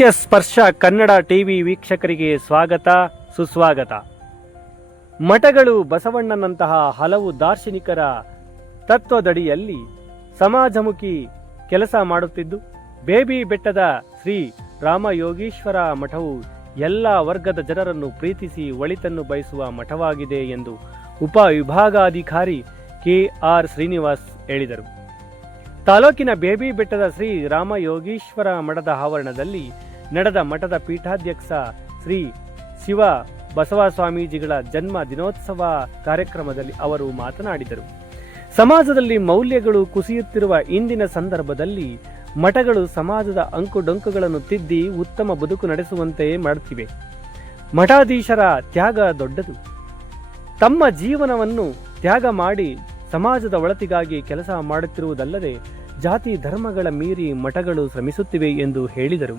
ಸತ್ಯ ಸ್ಪರ್ಶ ಕನ್ನಡ ಟಿವಿ ವೀಕ್ಷಕರಿಗೆ ಸ್ವಾಗತ ಸುಸ್ವಾಗತ. ಮಠಗಳು ಬಸವಣ್ಣನಂತಹ ಹಲವು ದಾರ್ಶನಿಕರ ತತ್ವದಡಿಯಲ್ಲಿ ಸಮಾಜಮುಖಿ ಕೆಲಸ ಮಾಡುತ್ತಿದ್ದು, ಬೇಬಿ ಬೆಟ್ಟದ ಶ್ರೀ ರಾಮಯೋಗೀಶ್ವರ ಮಠವು ಎಲ್ಲ ವರ್ಗದ ಜನರನ್ನು ಪ್ರೀತಿಸಿ ಒಳಿತನ್ನು ಬಯಸುವ ಮಠವಾಗಿದೆ ಎಂದು ಉಪವಿಭಾಗಾಧಿಕಾರಿ KR ಶ್ರೀನಿವಾಸ್ ಹೇಳಿದರು. ತಾಲೂಕಿನ ಬೇಬಿ ಬೆಟ್ಟದ ಶ್ರೀ ರಾಮಯೋಗೀಶ್ವರ ಮಠದ ಆವರಣದಲ್ಲಿ ನಡೆದ ಮಠದ ಪೀಠಾಧ್ಯಕ್ಷ ಶ್ರೀ ಶಿವ ಬಸವ ಸ್ವಾಮೀಜಿಗಳ ಜನ್ಮ ದಿನೋತ್ಸವ ಕಾರ್ಯಕ್ರಮದಲ್ಲಿ ಅವರು ಮಾತನಾಡಿದರು. ಸಮಾಜದಲ್ಲಿ ಮೌಲ್ಯಗಳು ಕುಸಿಯುತ್ತಿರುವ ಇಂದಿನ ಸಂದರ್ಭದಲ್ಲಿ ಮಠಗಳು ಸಮಾಜದ ಅಂಕುಡೊಂಕುಗಳನ್ನು ತಿದ್ದಿ ಉತ್ತಮ ಬದುಕು ನಡೆಸುವಂತೆ ಮಾಡುತ್ತಿವೆ. ಮಠಾಧೀಶರ ತ್ಯಾಗ ದೊಡ್ಡದು. ತಮ್ಮ ಜೀವನವನ್ನು ತ್ಯಾಗ ಮಾಡಿ ಸಮಾಜದ ಒಳತಿಗಾಗಿ ಕೆಲಸ ಮಾಡುತ್ತಿರುವುದಲ್ಲದೆ ಜಾತಿ ಧರ್ಮಗಳ ಮೀರಿ ಮಠಗಳು ಶ್ರಮಿಸುತ್ತಿವೆ ಎಂದು ಹೇಳಿದರು.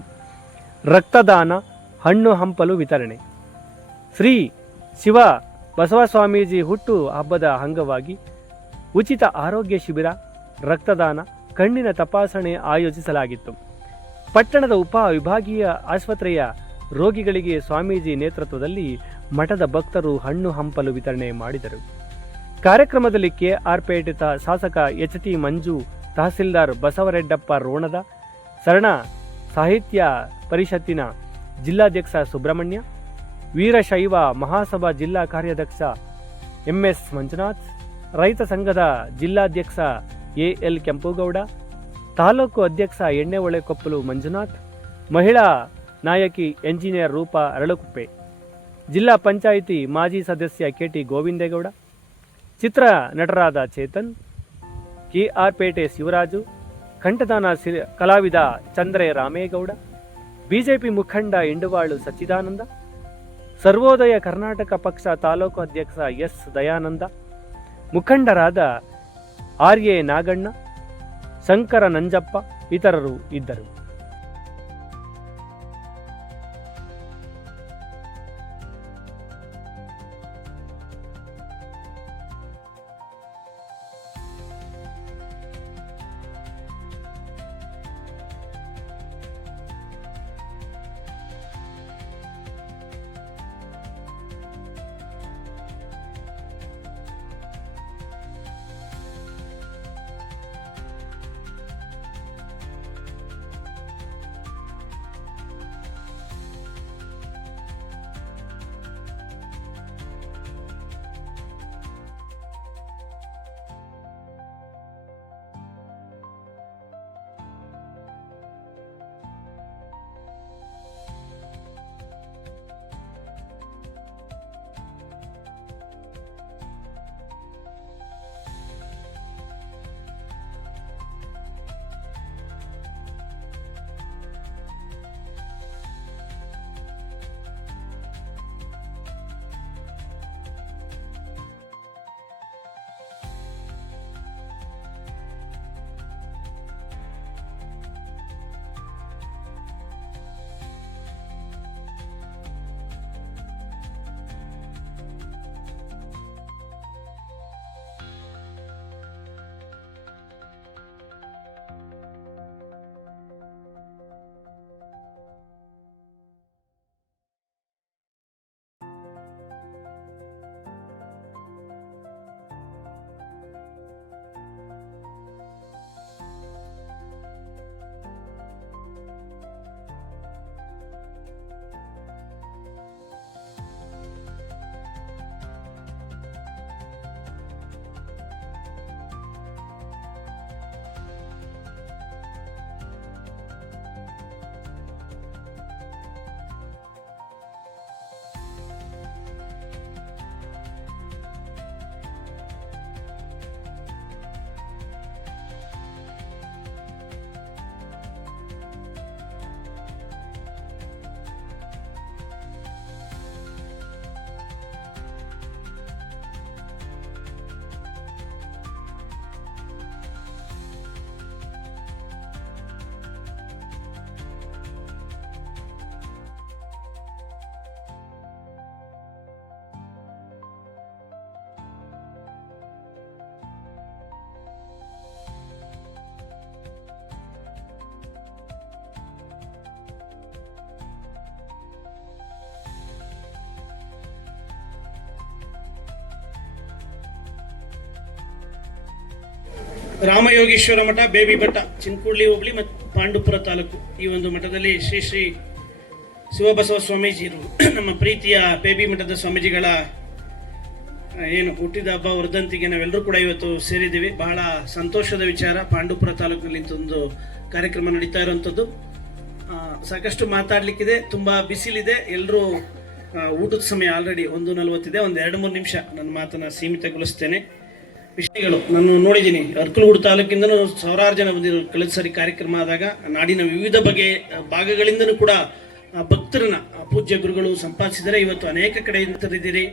ರಕ್ತದಾನ, ಹಣ್ಣು ಹಂಪಲು ವಿತರಣೆ. ಶ್ರೀ ಶಿವ ಬಸವ ಸ್ವಾಮೀಜಿ ಹುಟ್ಟು ಹಬ್ಬದ ಅಂಗವಾಗಿ ಉಚಿತ ಆರೋಗ್ಯ ಶಿಬಿರ, ರಕ್ತದಾನ, ಕಣ್ಣಿನ ತಪಾಸಣೆ ಆಯೋಜಿಸಲಾಗಿತ್ತು. ಪಟ್ಟಣದ ಉಪ ವಿಭಾಗೀಯ ಆಸ್ಪತ್ರೆಯ ರೋಗಿಗಳಿಗೆ ಸ್ವಾಮೀಜಿ ನೇತೃತ್ವದಲ್ಲಿ ಮಠದ ಭಕ್ತರು ಹಣ್ಣು ಹಂಪಲು ವಿತರಣೆ ಮಾಡಿದರು. ಕಾರ್ಯಕ್ರಮದಲ್ಲಿ KR ಪೇಟೆ ಶಾಸಕ HT ಮಂಜು, ತಹಸೀಲ್ದಾರ್ ಬಸವರೆಡ್ಡಪ್ಪ ರೋಣದ, ಶರಣ ಸಾಹಿತ್ಯ ಪರಿಷತ್ತಿನ ಜಿಲ್ಲಾಧ್ಯಕ್ಷ ಸುಬ್ರಹ್ಮಣ್ಯ, ವೀರಶೈವ ಮಹಾಸಭಾ ಜಿಲ್ಲಾ ಕಾರ್ಯಾಧ್ಯಕ್ಷ MS ಮಂಜುನಾಥ್, ರೈತ ಸಂಘದ ಜಿಲ್ಲಾಧ್ಯಕ್ಷ AL ಕೆಂಪುಗೌಡ, ತಾಲೂಕು ಅಧ್ಯಕ್ಷ ಎಣ್ಣೆಹೊಳೆಕೊಪ್ಪಲು ಮಂಜುನಾಥ್, ಮಹಿಳಾ ನಾಯಕಿ ಎಂಜಿನಿಯರ್ ರೂಪಾ ಅರಳುಕುಪ್ಪೆ, ಜಿಲ್ಲಾ ಪಂಚಾಯಿತಿ ಮಾಜಿ ಸದಸ್ಯ KT ಗೋವಿಂದೇಗೌಡ, ಚಿತ್ರ ನಟರಾದ ಚೇತನ್, KR ಪೇಟೆ ಶಿವರಾಜು, ಕಂಠದಾನ ಕಲಾವಿದ ಚಂದ್ರೆ ರಾಮೇಗೌಡ, ಬಿಜೆಪಿ ಮುಖಂಡ ಇಂಡುವಾಳು ಸಚ್ಚಿದಾನಂದ, ಸರ್ವೋದಯ ಕರ್ನಾಟಕ ಪಕ್ಷ ತಾಲೂಕು ಅಧ್ಯಕ್ಷ S ದಯಾನಂದ, ಮುಖಂಡರಾದ RA ನಾಗಣ್ಣ, ಶಂಕರ ನಂಜಪ್ಪ ಇತರರು ಇದ್ದರು. ರಾಮಯೋಗೀಶ್ವರ ಮಠ, ಬೇಬಿ ಬೆಟ್ಟ, ಚಿನ್ಕುಡ್ಲಿ ಹೋಬಳಿ ಮತ್ತು ಪಾಂಡುಪುರ ತಾಲೂಕು. ಈ ಒಂದು ಮಠದಲ್ಲಿ ಶ್ರೀ ಶ್ರೀ ಶಿವಬಸವ ಸ್ವಾಮೀಜಿರು, ನಮ್ಮ ಪ್ರೀತಿಯ ಬೇಬಿ ಮಠದ ಸ್ವಾಮೀಜಿಗಳ ಏನು ಹುಟ್ಟಿದ ಹಬ್ಬ ವರ್ಧಂತಿಗೆ ನಾವೆಲ್ಲರೂ ಕೂಡ ಇವತ್ತು ಸೇರಿದ್ದೀವಿ. ಬಹಳ ಸಂತೋಷದ ವಿಚಾರ. ಪಾಂಡುಪುರ ತಾಲೂಕಿನಲ್ಲಿ ಇಂಥೊಂದು ಕಾರ್ಯಕ್ರಮ ನಡೀತಾ ಇರುವಂಥದ್ದು. ಸಾಕಷ್ಟು ಮಾತಾಡಲಿಕ್ಕಿದೆ, ತುಂಬ ಬಿಸಿಲಿದೆ. ಎಲ್ಲರೂ ಊಟದ ಸಮಯ ಆಲ್ರೆಡಿ 1:40 ಒಂದು 2-3 ನಿಮಿಷ ನನ್ನ ಮಾತನ್ನು ಸೀಮಿತಗೊಳಿಸ್ತೇನೆ. ವಿಷಯಗಳು ನಾನು ನೋಡಿದ್ದೀನಿ. ಅರ್ಕಲಗೂಡು ತಾಲೂಕಿಂದನೂ ಸಾವಿರಾರು ಜನ ಬಂದಿರೋ ಕಳೆದ ಸರಿ ಕಾರ್ಯಕ್ರಮ ಆದಾಗ ನಾಡಿನ ವಿವಿಧ ಭಾಗಗಳಿಂದನೂ ಕೂಡ ಭಕ್ತರನ್ನ ಪೂಜ್ಯ ಗುರುಗಳು ಸಂಪಾದಿಸಿದರೆ ಇವತ್ತು ಅನೇಕ ಕಡೆಯಿಂದಿದ್ದೀರಿ.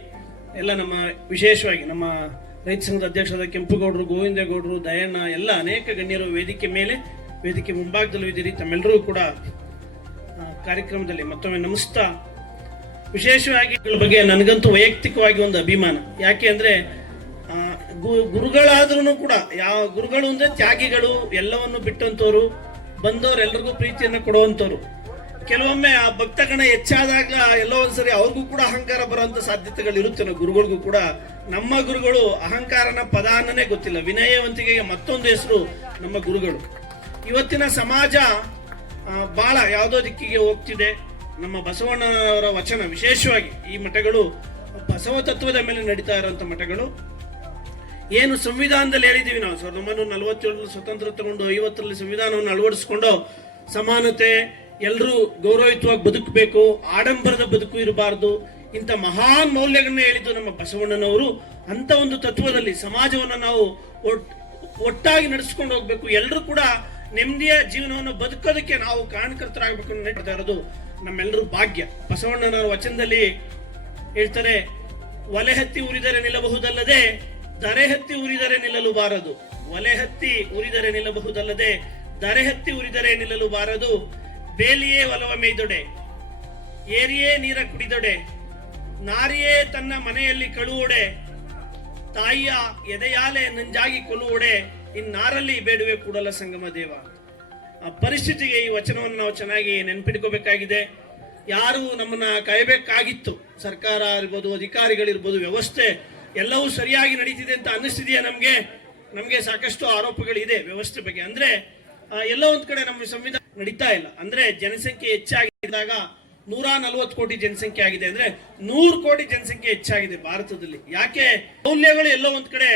ಎಲ್ಲ ನಮ್ಮ ವಿಶೇಷವಾಗಿ ನಮ್ಮ ರೈತ ಸಂಘದ ಅಧ್ಯಕ್ಷರಾದ ಕೆಂಪುಗೌಡರು, ಗೋವಿಂದೇಗೌಡರು, ದಯಣ್ಣ, ಎಲ್ಲ ಅನೇಕ ಗಣ್ಯರು ವೇದಿಕೆ ಮುಂಭಾಗದಲ್ಲೂ ಇದ್ದೀರಿ. ತಮ್ಮೆಲ್ಲರೂ ಕೂಡ ಕಾರ್ಯಕ್ರಮದಲ್ಲಿ ಮತ್ತೊಮ್ಮೆ ನಮಿಸ್ತಾ, ವಿಶೇಷವಾಗಿ ಬಗ್ಗೆ ನನಗಂತೂ ವೈಯಕ್ತಿಕವಾಗಿ ಒಂದು ಅಭಿಮಾನ. ಯಾಕೆ ಅಂದರೆ ಗುರುಗಳಾದ್ರೂ ಕೂಡ, ಯಾವ ಗುರುಗಳು ಅಂದರೆ ತ್ಯಾಗಿಗಳು, ಎಲ್ಲವನ್ನು ಬಿಟ್ಟಂಥವ್ರು, ಬಂದವರೆಲ್ಲರಿಗೂ ಪ್ರೀತಿಯನ್ನು ಕೊಡುವಂಥವ್ರು. ಕೆಲವೊಮ್ಮೆ ಆ ಭಕ್ತಗಣ ಹೆಚ್ಚಾದಾಗ ಎಲ್ಲೋ ಒಂದ್ಸರಿ ಅವ್ರಿಗೂ ಕೂಡ ಅಹಂಕಾರ ಬರುವಂತ ಸಾಧ್ಯತೆಗಳು ಇರುತ್ತೆ. ಗುರುಗಳಿಗೂ ಕೂಡ ನಮ್ಮ ಗುರುಗಳು ಅಹಂಕಾರನ ಪದಾನೇ ಗೊತ್ತಿಲ್ಲ. ವಿನಯವಂತಿಕೆಗೆ ಮತ್ತೊಂದು ಹೆಸರು ನಮ್ಮ ಗುರುಗಳು. ಇವತ್ತಿನ ಸಮಾಜ ಬಹಳ ಯಾವುದೋ ದಿಕ್ಕಿಗೆ ಹೋಗ್ತಿದೆ. ನಮ್ಮ ಬಸವಣ್ಣನವರ ವಚನ, ವಿಶೇಷವಾಗಿ ಈ ಮಠಗಳು ಬಸವ ತತ್ವದ ಮೇಲೆ ನಡೀತಾ ಇರುವಂತ ಮಠಗಳು. ಏನು ಸಂವಿಧಾನದಲ್ಲಿ ಹೇಳಿದೀವಿ ನಾವು, 1947 ಸ್ವತಂತ್ರ ತಗೊಂಡು 50ರಲ್ಲಿ ಸಂವಿಧಾನವನ್ನು ಅಳವಡಿಸ್ಕೊಂಡು ಸಮಾನತೆ, ಎಲ್ಲರೂ ಗೌರವಯುತವಾಗಿ ಬದುಕಬೇಕು, ಆಡಂಬರದ ಬದುಕು ಇರಬಾರದು, ಇಂಥ ಮಹಾನ್ ಮೌಲ್ಯಗಳನ್ನ ಹೇಳಿದ್ದು ನಮ್ಮ ಬಸವಣ್ಣನವರು. ಅಂತ ಒಂದು ತತ್ವದಲ್ಲಿ ಸಮಾಜವನ್ನು ನಾವು ಒಟ್ಟಾಗಿ ನಡೆಸ್ಕೊಂಡು ಹೋಗ್ಬೇಕು. ಎಲ್ಲರೂ ಕೂಡ ನೆಮ್ಮದಿಯ ಜೀವನವನ್ನು ಬದುಕೋದಕ್ಕೆ ನಾವು ಕಾರಣಕರ್ತರಾಗಬೇಕು ಅಂತ ಇರೋದು ನಮ್ಮೆಲ್ಲರೂ ಭಾಗ್ಯ. ಬಸವಣ್ಣನವರ ವಚನದಲ್ಲಿ ಹೇಳ್ತಾರೆ, ಒಲೆ ಹತ್ತಿ ಉರಿದರೆ ನಿಲ್ಲಬಹುದಲ್ಲದೆ ದರೆ ಹತ್ತಿ ಉರಿದರೆ ನಿಲ್ಲಲು ಬಾರದು. ಒಲೆ ಹತ್ತಿ ಉರಿದರೆ ನಿಲ್ಲಬಹುದಲ್ಲದೆ ದರೆ ಹತ್ತಿ ಉರಿದರೆ ನಿಲ್ಲಲು ಬಾರದು. ಬೇಲಿಯೇ ಒಲವ ಮೇಯ್ದೊಡೆ, ಏರಿಯೇ ನೀರ ಕುಡಿದೊಡೆ, ನಾರಿಯೇ ತನ್ನ ಮನೆಯಲ್ಲಿ ಕಳುವೊಡೆ, ತಾಯಿಯ ಎದೆಯಾಲೆ ನಂಜಾಗಿ ಕೊಲ್ಲುವೊಡೆ, ಇನ್ನಾರಲ್ಲಿ ಬೇಡುವೆ ಕೂಡಲ ಸಂಗಮ ದೇವ. ಆ ಪರಿಸ್ಥಿತಿಗೆ ಈ ವಚನವನ್ನು ನಾವು ಚೆನ್ನಾಗಿ ನೆನ್ಪಿಟ್ಕೋಬೇಕಾಗಿದೆ. ಯಾರು ನಮ್ಮನ್ನ ಕಾಯಬೇಕಾಗಿತ್ತು, ಸರ್ಕಾರ ಇರ್ಬೋದು, ಅಧಿಕಾರಿಗಳಿರ್ಬೋದು, ವ್ಯವಸ್ಥೆ ಎಲ್ಲವೂ ಸರಿಯಾಗಿ ನಡೀತಿದೆ ಅಂತ ಅನ್ನಿಸ್ತಿದೆಯಾ? ನಮಗೆ ಸಾಕಷ್ಟು ಆರೋಪಗಳಿದೆ ವ್ಯವಸ್ಥೆ ಬಗ್ಗೆ. ಅಂದ್ರೆ ಎಲ್ಲ ಒಂದ್ ಕಡೆ ನಮ್ಮ ಸಂವಿಧಾನ ನಡೀತಾ ಇಲ್ಲ. ಅಂದ್ರೆ ಜನಸಂಖ್ಯೆ ಹೆಚ್ಚಾಗಿದ್ದಾಗ 140 ಕೋಟಿ ಜನಸಂಖ್ಯೆ ಆಗಿದೆ. ಅಂದ್ರೆ 100 ಕೋಟಿ ಜನಸಂಖ್ಯೆ ಹೆಚ್ಚಾಗಿದೆ ಭಾರತದಲ್ಲಿ. ಯಾಕೆ? ಮೌಲ್ಯಗಳು ಎಲ್ಲೋ ಒಂದ್ ಕಡೆ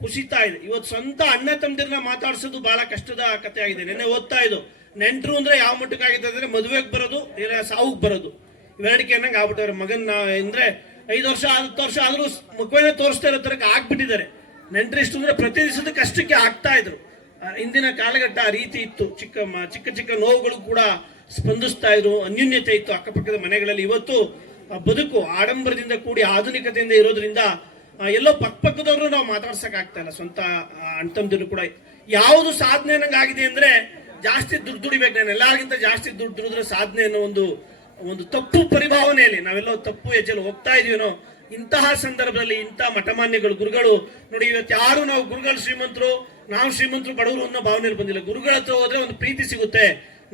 ಕುಸಿತಾ ಇದೆ. ಇವತ್ತು ಸ್ವಂತ ಅಣ್ಣ ತಮ್ಮದಿರನ್ನ ಮಾತಾಡ್ಸೋದು ಬಹಳ ಕಷ್ಟದ ಕಥೆ ಆಗಿದೆ. ನೆನ್ನೆ ಓದ್ತಾ ಇದ್ದು, ನೆಂಟರು ಅಂದ್ರೆ ಯಾವ ಮಟ್ಟಕ್ಕಾಗಿದೆ ಅಂದ್ರೆ ಮದುವೆಗೆ ಬರೋದು, ಇಲ್ಲ ಸಾವುಗೆ ಬರೋದು, ಇವೆರಡಿಕೆ ಅನ್ನಂಗೆ ಆಗ್ಬಿಟ್ಟವ್ರೆ. ಮಗನ್ನ ಅಂದ್ರೆ 5 ವರ್ಷ 10 ವರ್ಷ ಆದ್ರೂ ಮಗುವನ್ನ ತೋರಿಸ್ತಾ ಇರೋ ತರಕ್ಕೆ ಆಗ್ಬಿಟ್ಟಿದ್ದಾರೆ. ನೆಂಟರಿಷ್ಟು ಅಂದ್ರೆ ಪ್ರತಿ ದಿವಸದ ಕಷ್ಟಕ್ಕೆ ಆಗ್ತಾ ಇದ್ರು. ಇಂದಿನ ಕಾಲಘಟ್ಟ ಆ ರೀತಿ ಇತ್ತು. ಚಿಕ್ಕ ನೋವುಗಳು ಕೂಡ ಸ್ಪಂದಿಸ್ತಾ ಇದ್ರು, ಅನ್ಯೂನ್ಯತೆ ಇತ್ತು ಅಕ್ಕಪಕ್ಕದ ಮನೆಗಳಲ್ಲಿ. ಇವತ್ತು ಬದುಕು ಆಡಂಬರದಿಂದ ಕೂಡಿ ಆಧುನಿಕತೆಯಿಂದ ಇರೋದ್ರಿಂದ ಎಲ್ಲೋ ಪಕ್ಕದವರು ನಾವು ಮಾತಾಡ್ಸಕ್ ಆಗ್ತಾ ಇಲ್ಲ. ಸ್ವಂತ ಅಣ್ತಂದಿರು ಕೂಡ ಯಾವುದು ಸಾಧನೆ ನಂಗಾಗಿದೆ ಅಂದ್ರೆ ಜಾಸ್ತಿ ದುಡ್ಡು ದುಡಿಬೇಕು, ನಾನು ಎಲ್ಲರಿಗಿಂತ ಜಾಸ್ತಿ ದುಡ್ಡು ದುಡಿದ್ರೆ ಸಾಧನೆ ಅನ್ನೋ ಒಂದು ತಪ್ಪು ಪರಿಭಾವನೆಯಲ್ಲಿ ನಾವೆಲ್ಲೋ ತಪ್ಪು ಹೆಜ್ಜೆಯಲ್ಲಿ ಹೋಗ್ತಾ ಇದೀವನೋ. ಇಂತಹ ಸಂದರ್ಭದಲ್ಲಿ ಇಂತಹ ಮಠಮಾನ್ಯಗಳು, ಗುರುಗಳು ನೋಡಿ, ಇವತ್ತು ಯಾರು ನಾವು ಗುರುಗಳು ಶ್ರೀಮಂತರು, ನಾವು ಶ್ರೀಮಂತರು, ಬಡವರು ಅನ್ನೋ ಭಾವನೆಯಲ್ಲಿ ಬಂದಿಲ್ಲ. ಗುರುಗಳ ಹತ್ರ ಹೋದ್ರೆ ಒಂದು ಪ್ರೀತಿ ಸಿಗುತ್ತೆ,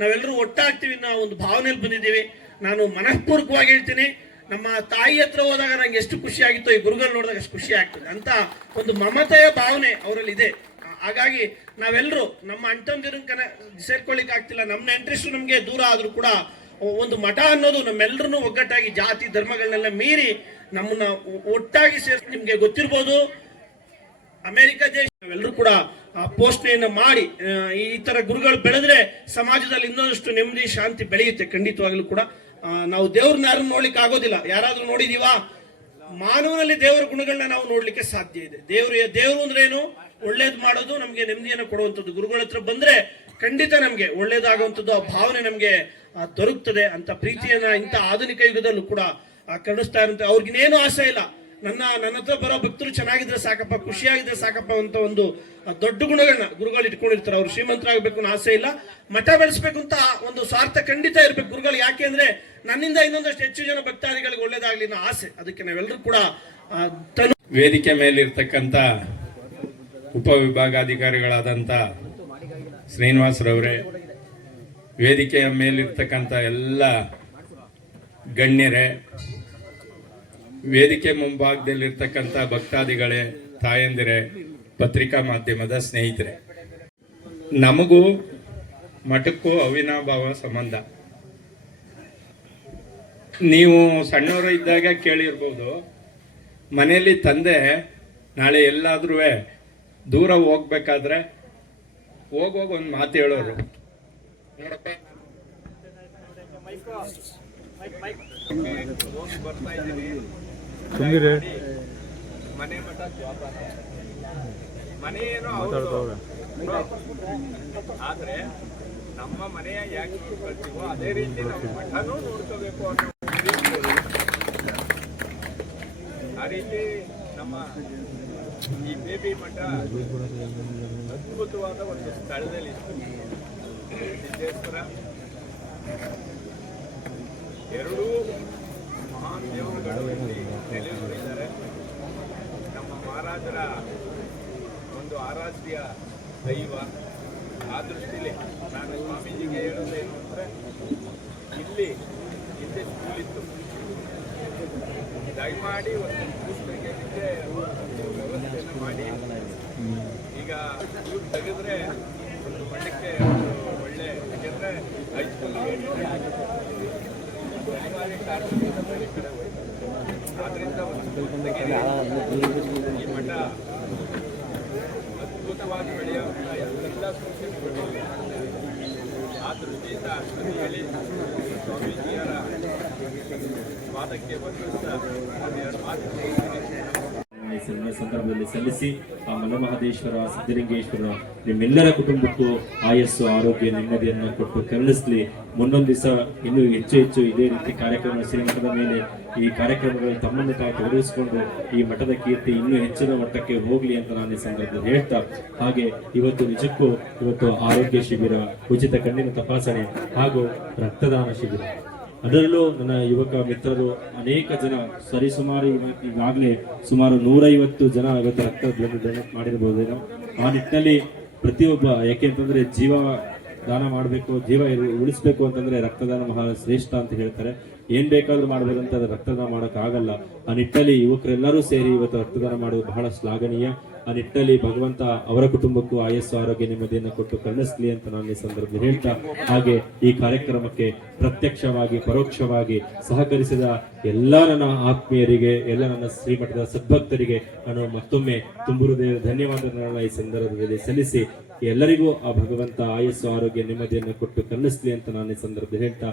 ನಾವೆಲ್ಲರೂ ಒಟ್ಟಾಗ್ತೀವಿ ನಾವು ಒಂದು ಭಾವನೆಯಲ್ಲಿ ಬಂದಿದ್ದೀವಿ. ನಾನು ಮನಃಪೂರ್ವಕವಾಗಿ ಹೇಳ್ತೀನಿ, ನಮ್ಮ ತಾಯಿ ಹತ್ರ ಹೋದಾಗ ನಂಗೆ ಎಷ್ಟು ಖುಷಿ ಆಗಿತ್ತು, ಈ ಗುರುಗಳು ನೋಡಿದಾಗ ಅಷ್ಟು ಖುಷಿ ಆಗ್ತದೆ ಅಂತ ಒಂದು ಮಮತೆಯ ಭಾವನೆ ಅವರಲ್ಲಿ ಇದೆ. ಹಾಗಾಗಿ ನಾವೆಲ್ಲರೂ ನಮ್ಮ ಅಣ್ತಂದಿರನ್ನ ಸೇರ್ಕೊಳ್ಳಿಕ್ ಆಗ್ತಿಲ್ಲ. ನಮ್ಮ ನೆಂಟರಿಷ್ಟು ನಮ್ಗೆ ದೂರ ಆದ್ರೂ ಕೂಡ ಒಂದು ಮಠ ಅನ್ನೋದು ನಮ್ಮೆಲ್ಲರೂ ಒಗ್ಗಟ್ಟಾಗಿ ಜಾತಿ ಧರ್ಮಗಳನ್ನೆಲ್ಲ ಮೀರಿ ನಮ್ಮನ್ನ ಒಟ್ಟಾಗಿ ಸೇರಿಸಿ, ನಿಮ್ಗೆ ಗೊತ್ತಿರ್ಬೋದು ಅಮೆರಿಕ ದೇಶ, ನಾವೆಲ್ಲರೂ ಕೂಡ ಪೋಷಣೆಯನ್ನ ಮಾಡಿ ಈ ತರ ಗುರುಗಳು ಬೆಳೆದ್ರೆ ಸಮಾಜದಲ್ಲಿ ಇನ್ನೊಂದಷ್ಟು ನೆಮ್ಮದಿ ಶಾಂತಿ ಬೆಳೆಯುತ್ತೆ. ಖಂಡಿತವಾಗ್ಲೂ ಕೂಡ ನಾವು ದೇವ್ರನ್ನ ಯಾರು ನೋಡ್ಲಿಕ್ಕೆ ಆಗೋದಿಲ್ಲ. ಯಾರಾದ್ರೂ ನೋಡಿದೀವಾ? ಮಾನವನಲ್ಲಿ ದೇವರ ಗುಣಗಳನ್ನ ನಾವು ನೋಡ್ಲಿಕ್ಕೆ ಸಾಧ್ಯ ಇದೆ. ದೇವರು ಅಂದ್ರೆ ಏನು? ಒಳ್ಳೇದು ಮಾಡೋದು, ನಮ್ಗೆ ನೆಮ್ಮದಿಯನ್ನು ಕೊಡುವಂಥದ್ದು. ಗುರುಗಳ ಹತ್ರ ಬಂದ್ರೆ ಖಂಡಿತ ನಮ್ಗೆ ಒಳ್ಳೇದಾಗುವಂಥದ್ದು, ಆ ಭಾವನೆ ನಮ್ಗೆ ದೊರಕುತ್ತದೆ. ಅಂತ ಪ್ರೀತಿಯನ್ನ ಇಂಥ ಆಧುನಿಕ ಯುಗದಲ್ಲೂ ಕೂಡ ಕರುಣಿಸ್ತಾ ಇರುತ್ತೆ. ಅವ್ರಿಗಿನ್ನೇನು ಆಸೆ ಇಲ್ಲ, ನನ್ನ ಹತ್ರ ಬರೋ ಭಕ್ತರು ಚೆನ್ನಾಗಿದ್ರೆ ಸಾಕಪ್ಪ, ಖುಷಿಯಾಗಿದ್ರೆ ಸಾಕಪ್ಪ ಅಂತ ಒಂದು ದೊಡ್ಡ ಗುಣಗಳನ್ನ ಗುರುಗಳು ಇಟ್ಕೊಂಡಿರ್ತಾರೆ. ಅವ್ರು ಶ್ರೀಮಂತರಾಗಬೇಕು ಅನ್ನೋ ಆಸೆ ಇಲ್ಲ, ಮಠ ಬೆಳೆಸ್ಬೇಕು ಅಂತ ಒಂದು ಸ್ವಾರ್ಥ ಖಂಡಿತ ಇರ್ಬೇಕು ಗುರುಗಳು. ಯಾಕೆ ಅಂದ್ರೆ ನನ್ನಿಂದ ಇನ್ನೊಂದಷ್ಟು ಹೆಚ್ಚು ಜನ ಭಕ್ತಾದಿಗಳಿಗೆ ಒಳ್ಳೇದಾಗ್ಲಿ ಅನ್ನೋ ಆಸೆ. ಅದಕ್ಕೆ ನಾವೆಲ್ಲರೂ ಕೂಡ ವೇದಿಕೆ ಮೇಲಿರ್ತಕ್ಕಂಥ ಉಪವಿಭಾಗಾಧಿಕಾರಿಗಳಾದಂಥ ಶ್ರೀನಿವಾಸರವರೇ, ವೇದಿಕೆಯ ಮೇಲಿರ್ತಕ್ಕಂಥ ಎಲ್ಲ ಗಣ್ಯರೇ, ವೇದಿಕೆ ಮುಂಭಾಗದಲ್ಲಿರ್ತಕ್ಕಂಥ ಭಕ್ತಾದಿಗಳೇ, ತಾಯಂದಿರೇ, ಪತ್ರಿಕಾ ಮಾಧ್ಯಮದ ಸ್ನೇಹಿತರೆ, ನಮಗೂ ಮಠಕ್ಕೂ ಅವಿನಾಭಾವ ಸಂಬಂಧ. ನೀವು ಸಣ್ಣವರು ಇದ್ದಾಗ ಕೇಳಿರ್ಬೋದು, ಮನೆಯಲ್ಲಿ ತಂದೆ ನಾಳೆ ಎಲ್ಲಾದ್ರೂ ದೂರ ಹೋಗ್ಬೇಕಾದ್ರೆ ಹೋಗುವಾಗ ಒಂದು ಮಾತು ಹೇಳೋರು, ನೋಡಪ್ಪ ಹೋಗಿ ಬರ್ತಾ ಇದ್ದೀನಿ, ಮನೆ ಮಠ ಜವಾಬ್ದಾರ, ಮನೆ ಏನೋ ಆದ್ರೆ ನಮ್ಮ ಮನೆಯ ಯಾಕೆ ನೋಡ್ಕೊಳ್ತೀವೋ ಅದೇ ರೀತಿ ನಮ್ಮ ಮಠನೂ ನೋಡ್ಕೋಬೇಕು ಅನ್ನೋ ಆ ರೀತಿ ನಮ್ಮ ಈ ಬೇಬಿ ಮಠ ಅದ್ಭುತವಾದ ಒಂದು ಸ್ಥಳದಲ್ಲಿ ಸಿದ್ದೇಶ್ವರ ಎರಡೂ ಮಹಾನ್ ದೇವರುಗಳು ಇಲ್ಲಿ ನೆಲೆಯೂರಿದ್ದಾರೆ. ನಮ್ಮ ಮಹಾರಾಜರ ಒಂದು ಆರಾಧ್ಯ ದೈವ. ಆ ದೃಷ್ಟಿಲಿ ನಾನು ಸ್ವಾಮೀಜಿಗೆ ಹೇಳೋದೇನು ಅಂದರೆ, ಇಲ್ಲಿ ಹಿಂದೆ ಸ್ಕೂಲ್ ಇತ್ತು, ದಯಮಾಡಿ ಒಂದು ಪುಸ್ತಕಕ್ಕೆ ವ್ಯವಸ್ಥೆಯನ್ನು ಮಾಡಿ. ಈಗ ಸ್ಕೂಲ್ ತೆಗೆದ್ರೆ ಒಂದು ಮಟ್ಟಕ್ಕೆ ಒಂದು ಒಳ್ಳೆ, ಯಾಕೆಂದರೆ ಹೈಸ್ಕೂಲ್ ಆದ್ರಿಂದ ಒಂದು ಸ್ಕೂಲ್ ತೆಗೆದು ಈ ಮಠ ಅದ್ಭುತವಾಗಿ ಬೆಳೆಯುವಂಥ ಎಲ್ಲ ಸೂಚನೆಗಳು ಆ ದೃಷ್ಟಿಯಿಂದ ಹೇಳಿ ಸ್ವಾಮೀಜಿಯರ ವಾದಕ್ಕೆ ಬಂದಂತ ಎರಡು ಮಾತು ಸಂದರ್ಭದಲ್ಲಿ ಸಲ್ಲಿಸಿ ಆ ಮಲ್ಲಮಹದೇಶ್ವರ ಸಿದ್ದಲಿಂಗೇಶ್ವರ ನಿಮ್ಮೆಲ್ಲರ ಕುಟುಂಬಕ್ಕೂ ಆಯಸ್ಸು, ಆರೋಗ್ಯ, ನೆಮ್ಮದಿಯನ್ನು ಕೊಟ್ಟು ಕರುಣಿಸಲಿ. ಮುಂದೊಂದು ದಿವಸ ಇನ್ನೂ ಹೆಚ್ಚು ಹೆಚ್ಚು ಇದೇ ರೀತಿ ಕಾರ್ಯಕ್ರಮ ಶ್ರೀಮಠದ ಮೇಲೆ ಈ ಕಾರ್ಯಕ್ರಮಗಳಲ್ಲಿ ತಮ್ಮನ್ನು ತಾವು ತೊಡಗಿಸಿಕೊಂಡು ಈ ಮಠದ ಕೀರ್ತಿ ಇನ್ನೂ ಹೆಚ್ಚಿನ ಮಟ್ಟಕ್ಕೆ ಹೋಗಲಿ ಅಂತ ನಾನು ಈ ಸಂದರ್ಭದಲ್ಲಿ ಹೇಳ್ತಾ, ಹಾಗೆ ಇವತ್ತು ನಿಜಕ್ಕೂ ಆರೋಗ್ಯ ಶಿಬಿರ, ಉಚಿತ ಕಣ್ಣಿನ ತಪಾಸಣೆ ಹಾಗೂ ರಕ್ತದಾನ ಶಿಬಿರ, ಅದರಲ್ಲೂ ನನ್ನ ಯುವಕ ಮಿತ್ರರು ಅನೇಕ ಜನ ಸರಿಸುಮಾರು ಈಗಾಗಲೇ ಸುಮಾರು 150 ಜನ ಇವತ್ತು ರಕ್ತ ಡೊನೇಟ್ ಮಾಡಿರಬಹುದೇನೋ. ಆ ನಿಟ್ಟಿನಲ್ಲಿ ಪ್ರತಿಯೊಬ್ಬ, ಯಾಕೆಂತಂದ್ರೆ ಜೀವ ದಾನ ಮಾಡಬೇಕು, ಜೀವ ಉಳಿಸ್ಬೇಕು ಅಂತಂದ್ರೆ ರಕ್ತದಾನ ಬಹಳ ಶ್ರೇಷ್ಠ ಅಂತ ಹೇಳ್ತಾರೆ. ಏನ್ ಬೇಕಾದ್ರೂ ಮಾಡ್ಬೋದಂತ ಅದು ರಕ್ತದಾನ ಮಾಡೋಕ್ಕಾಗಲ್ಲ. ಆ ನಿಟ್ಟಿನಲ್ಲಿ ಯುವಕರೆಲ್ಲರೂ ಸೇರಿ ಇವತ್ತು ರಕ್ತದಾನ ಮಾಡೋದು ಬಹಳ ಶ್ಲಾಘನೀಯ. ಆ ನಿಟ್ಟಿನಲ್ಲಿ ಭಗವಂತ ಅವರ ಕುಟುಂಬಕ್ಕೂ ಆಯಸ್ಸು, ಆರೋಗ್ಯ, ನೆಮ್ಮದಿಯನ್ನು ಕೊಟ್ಟು ಕರುಣಿಸಲಿ ಅಂತ ನಾನು ಈ ಸಂದರ್ಭದಲ್ಲಿ ಹೇಳ್ತಾ, ಹಾಗೆ ಈ ಕಾರ್ಯಕ್ರಮಕ್ಕೆ ಪ್ರತ್ಯಕ್ಷವಾಗಿ ಪರೋಕ್ಷವಾಗಿ ಸಹಕರಿಸಿದ ಎಲ್ಲ ನನ್ನ ಆತ್ಮೀಯರಿಗೆ, ಎಲ್ಲ ನನ್ನ ಶ್ರೀಮಠದ ಸದ್ಭಕ್ತರಿಗೆ ನಾನು ಮತ್ತೊಮ್ಮೆ ತುಂಬು ಹೃದಯದ ಧನ್ಯವಾದಗಳನ್ನ ಈ ಸಂದರ್ಭದಲ್ಲಿ ಸಲ್ಲಿಸಿ, ಎಲ್ಲರಿಗೂ ಆ ಭಗವಂತ ಆಯಸ್ಸು, ಆರೋಗ್ಯ, ನೆಮ್ಮದಿಯನ್ನು ಕೊಟ್ಟು ಕರುಣಿಸಲಿ ಅಂತ ನಾನು ಈ ಸಂದರ್ಭದಲ್ಲಿ ಹೇಳ್ತಾ